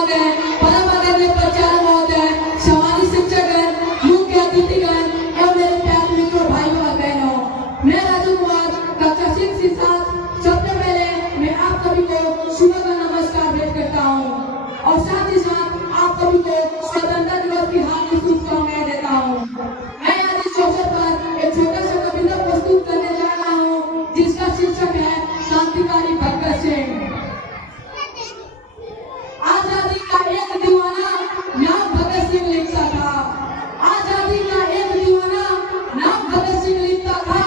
महोदय, परम आदरणीय प्राचार्य महोदय, सम्मानित शिक्षकगण, मुख्य अतिथिगण एवं मेरे प्यारे मित्रों, भाइयों और बहनों, मैं राजू कुमार कक्षा 6 से 7 सबसे पहले मैं आप सभी को सुबह का नमस्कार भेंट करता हूँ और साथ ही साथ आप सभी को स्वतंत्रता दिवस की हार्दिक शुभकामनाएं देता हूँ। मैं आज इस अवसर पर एक छोटा सा कविता प्रस्तुत करने जा रहा हूँ जिसका शीर्षक है क्रांतिकारी भगत सिंह। आजादी का एक दीवाना नाम भगत सिंह लिखता था। आजादी का एक दीवाना नाम भगत सिंह लिखता था।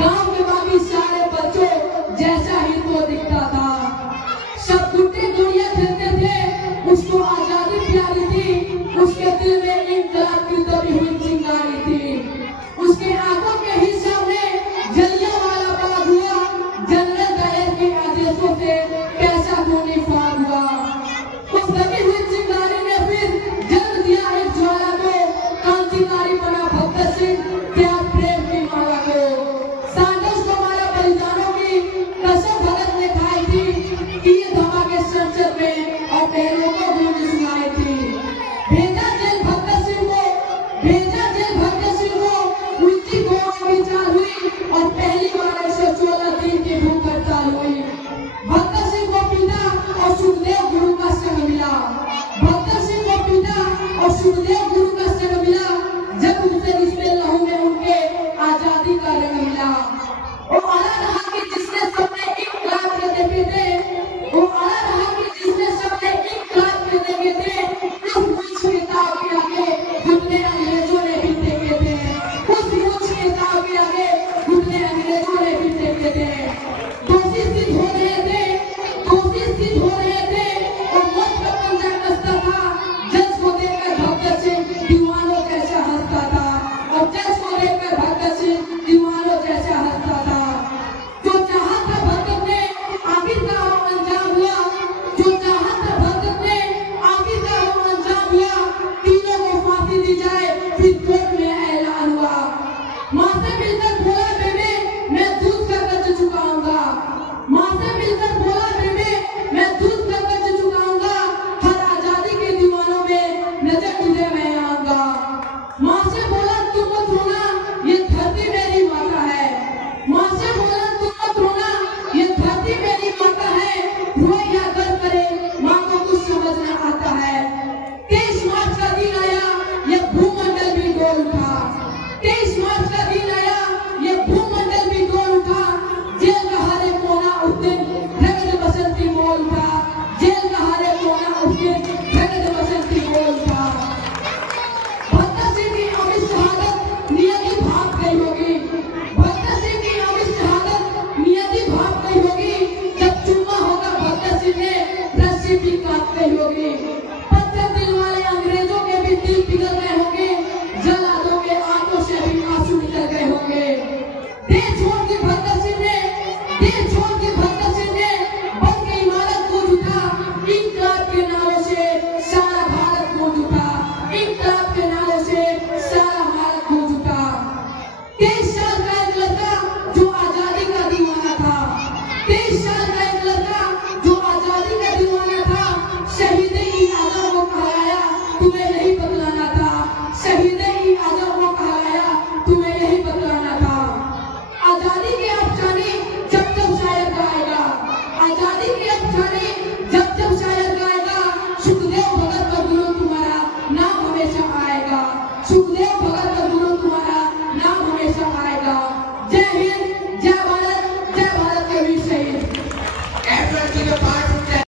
गांव के बाकी सारे बच्चों जैसा ही तो दिखता था। सब गुड्डे गुड़िया खेलते थे, उसको आजादी प्यारी थी। उसके दिल में इंकलाब की दबी हुई चिंगारी थी। उसके आंखों के ही सामने जलियांवाला बाग हुआ। जनरल डायर के आदेशों से कैसा खूनी फाग हुआ। उस दबी हुई चिंगारी ने फिर जल दिया एक ज्वाला को। क्रांतिकारी बना भगत सिंह त्याग प्रेम की माला को। सांडोस को मारा बलिदानों की कसम भगत ने खाई थी। किए धमाके संसद में और पहलों को